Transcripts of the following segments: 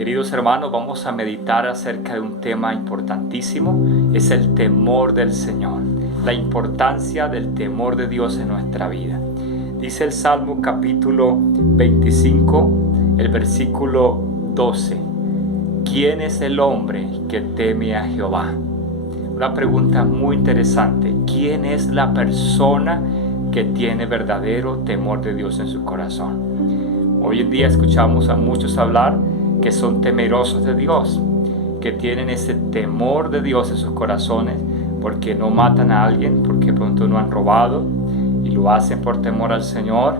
Queridos hermanos, vamos a meditar acerca de un tema importantísimo, es el temor del Señor, la importancia del temor de Dios en nuestra vida. Dice el Salmo capítulo 25, el versículo 12, ¿quién es el hombre que teme a Jehová? Una pregunta muy interesante, ¿quién es la persona que tiene verdadero temor de Dios en su corazón? Hoy en día escuchamos a muchos hablar que son temerosos de Dios, que tienen ese temor de Dios en sus corazones porque no matan a alguien, porque pronto no han robado y lo hacen por temor al Señor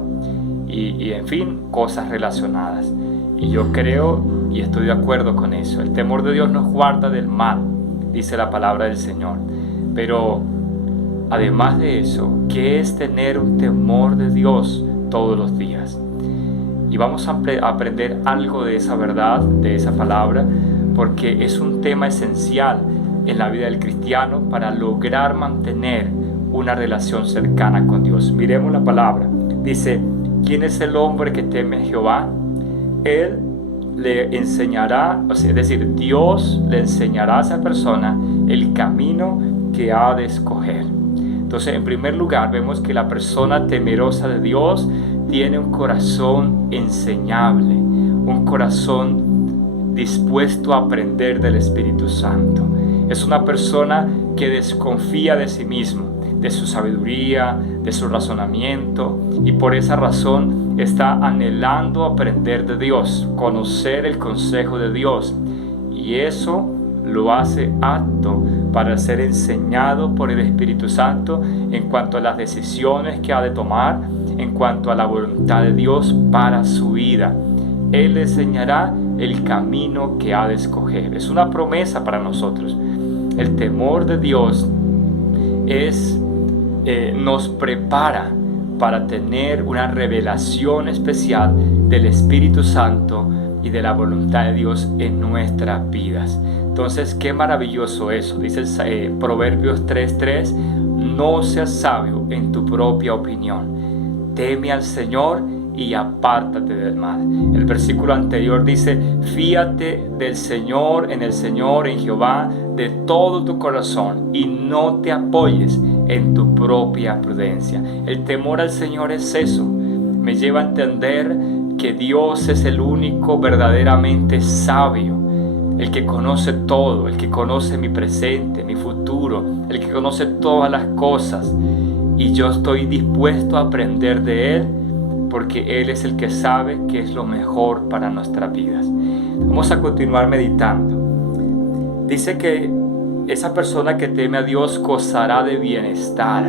y en fin, cosas relacionadas. Y yo creo y estoy de acuerdo con eso. El temor de Dios nos guarda del mal, dice la palabra del Señor. Pero además de eso, ¿qué es tener un temor de Dios todos los días? Y vamos a aprender algo de esa verdad, de esa palabra, porque es un tema esencial en la vida del cristiano para lograr mantener una relación cercana con Dios. Miremos la palabra. Dice, ¿quién es el hombre que teme a Jehová? Él le enseñará, es decir, Dios le enseñará a esa persona el camino que ha de escoger. Entonces, en primer lugar, vemos que la persona temerosa de Dios tiene un corazón enseñable, un corazón dispuesto a aprender del Espíritu Santo. Es una persona que desconfía de sí mismo, de su sabiduría, de su razonamiento, y por esa razón está anhelando aprender de Dios, conocer el consejo de Dios, y eso lo hace apto para ser enseñado por el Espíritu Santo en cuanto a las decisiones que ha de tomar, en cuanto a la voluntad de Dios para su vida. Él le enseñará el camino que ha de escoger. Es una promesa para nosotros. El temor de Dios nos prepara para tener una revelación especial del Espíritu Santo y de la voluntad de Dios en nuestras vidas. Entonces, qué maravilloso eso. Dice Proverbios 3:3, no seas sabio en tu propia opinión. Teme al Señor y apártate del mal. El versículo anterior dice, fíate del Señor, en Jehová, de todo tu corazón y no te apoyes en tu propia prudencia. El temor al Señor es eso. Me lleva a entender que Dios es el único verdaderamente sabio, el que conoce todo, el que conoce mi presente, mi futuro, el que conoce todas las cosas. Y yo estoy dispuesto a aprender de Él porque Él es el que sabe qué es lo mejor para nuestras vidas. Vamos a continuar meditando. Dice que esa persona que teme a Dios gozará de bienestar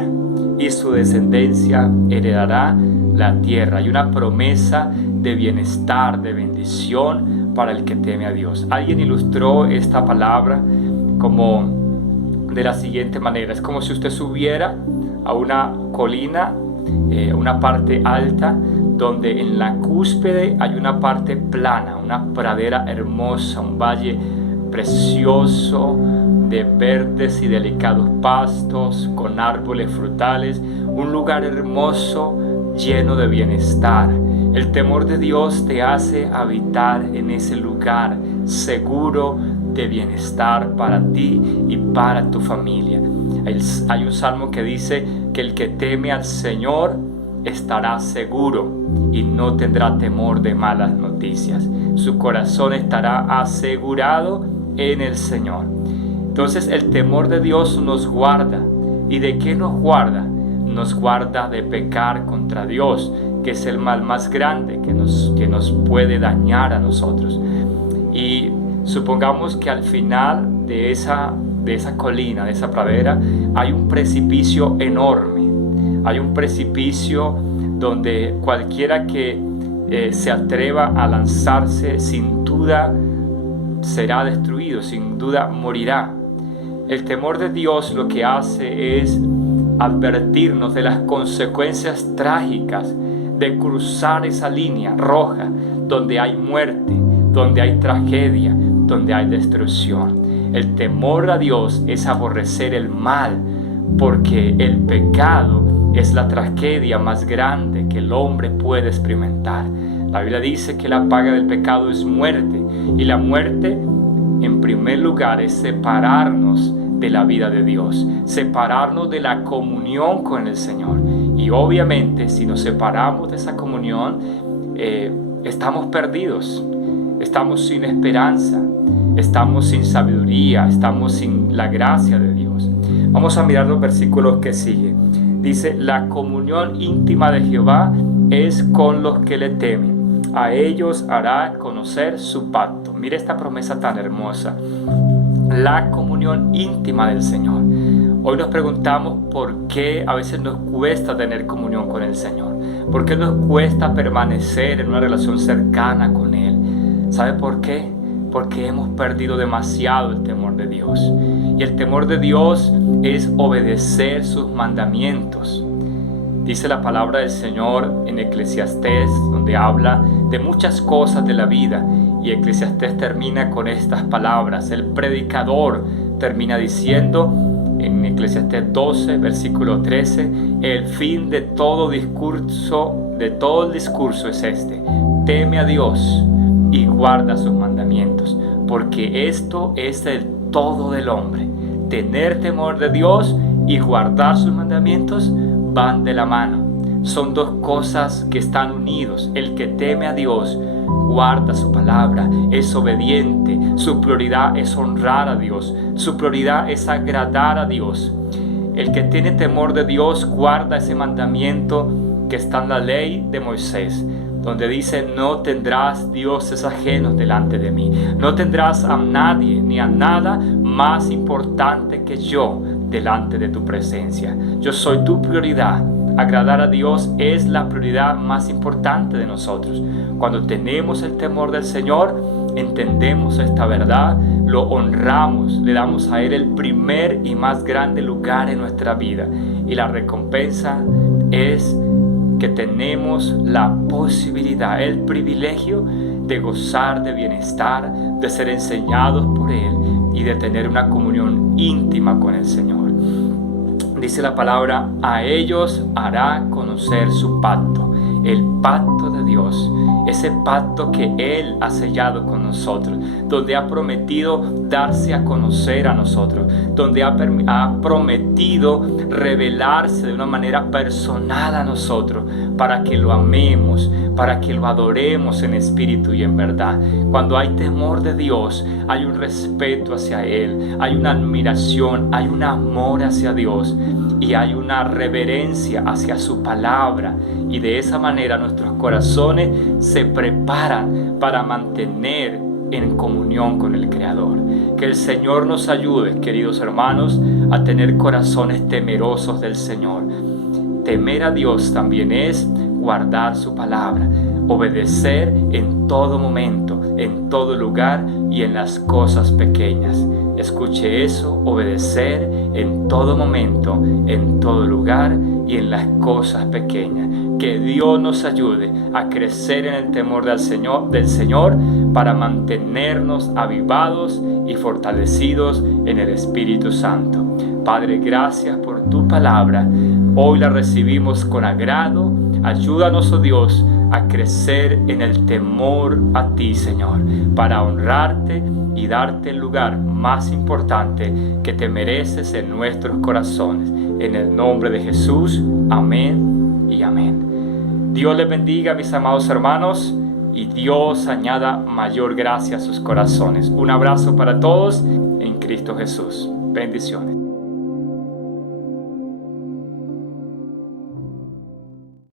y su descendencia heredará la tierra. Hay una promesa de bienestar, de bendición para el que teme a Dios. Alguien ilustró esta palabra como de la siguiente manera. Es como si usted subiera a una colina, una parte alta, donde en la cúspide hay una parte plana, una pradera hermosa, un valle precioso de verdes y delicados pastos, con árboles frutales, un lugar hermoso lleno de bienestar. El temor de Dios te hace habitar en ese lugar seguro de bienestar para ti y para tu familia. Hay un salmo que dice que el que teme al Señor estará seguro y no tendrá temor de malas noticias. Su corazón estará asegurado en el Señor. Entonces el temor de Dios nos guarda. ¿Y de qué nos guarda? Nos guarda de pecar contra Dios, que es el mal más grande que nos puede dañar a nosotros. Y supongamos que al final de esa colina, de esa pradera, hay un precipicio enorme. Hay un precipicio donde cualquiera que se atreva a lanzarse sin duda será destruido, sin duda morirá. El temor de Dios lo que hace es advertirnos de las consecuencias trágicas de cruzar esa línea roja donde hay muerte, donde hay tragedia, donde hay destrucción. El temor a Dios es aborrecer el mal, porque el pecado es la tragedia más grande que el hombre puede experimentar. La Biblia dice que la paga del pecado es muerte, y la muerte, en primer lugar, es separarnos de la vida de Dios, separarnos de la comunión con el Señor. Y obviamente, si nos separamos de esa comunión, estamos perdidos, estamos sin esperanza, estamos sin sabiduría, estamos sin la gracia de Dios. Vamos a mirar los versículos que siguen. Dice: la comunión íntima de Jehová es con los que le temen. A ellos hará conocer su pacto. Mire esta promesa tan hermosa. La comunión íntima del Señor. Hoy nos preguntamos por qué a veces nos cuesta tener comunión con el Señor. ¿Por qué nos cuesta permanecer en una relación cercana con Él? ¿Sabe por qué? Porque hemos perdido demasiado el temor de Dios. Y el temor de Dios es obedecer sus mandamientos. Dice la palabra del Señor en Eclesiastés, donde habla de muchas cosas de la vida. Y Eclesiastés termina con estas palabras. El predicador termina diciendo en Eclesiastés 12, versículo 13, el fin de todo el discurso es este: teme a Dios y guarda sus mandamientos, porque esto es el todo del hombre. Tener temor de Dios y guardar sus mandamientos van de la mano. Son dos cosas que están unidos. El que teme a Dios guarda su palabra, es obediente, su prioridad es honrar a Dios, su prioridad es agradar a Dios. El que tiene temor de Dios guarda ese mandamiento que está en la ley de Moisés, donde dice: no tendrás dioses ajenos delante de mí, no tendrás a nadie ni a nada más importante que yo delante de tu presencia. Yo soy tu prioridad. Agradar a Dios es la prioridad más importante de nosotros. Cuando tenemos el temor del Señor, entendemos esta verdad, lo honramos, le damos a Él el primer y más grande lugar en nuestra vida. Y la recompensa es que tenemos la posibilidad, el privilegio de gozar de bienestar, de ser enseñados por Él y de tener una comunión íntima con el Señor. Dice la palabra: a ellos hará conocer su pacto, el pacto de Dios, ese pacto que Él ha sellado con nosotros, donde ha prometido darse a conocer a nosotros, donde ha prometido revelarse de una manera personal a nosotros, para que lo amemos, para que lo adoremos en espíritu y en verdad. Cuando hay temor de Dios, hay un respeto hacia Él, hay una admiración, hay un amor hacia Dios y hay una reverencia hacia su palabra. Y de esa manera nuestros corazones se preparan para mantener en comunión con el Creador. Que el Señor nos ayude, queridos hermanos, a tener corazones temerosos del Señor. Temer a Dios también es guardar su palabra, obedecer en todo momento, en todo lugar y en las cosas pequeñas. Escuche eso: obedecer en todo momento, en todo lugar y en las cosas pequeñas. Que Dios nos ayude a crecer en el temor del Señor para mantenernos avivados y fortalecidos en el Espíritu Santo. Padre, gracias por tu palabra. Hoy la recibimos con agrado. Ayúdanos, oh Dios, a crecer en el temor a ti, Señor, para honrarte y darte el lugar más importante que te mereces en nuestros corazones. En el nombre de Jesús, amén y amén. Dios les bendiga, mis amados hermanos, y Dios añada mayor gracia a sus corazones. Un abrazo para todos en Cristo Jesús. Bendiciones.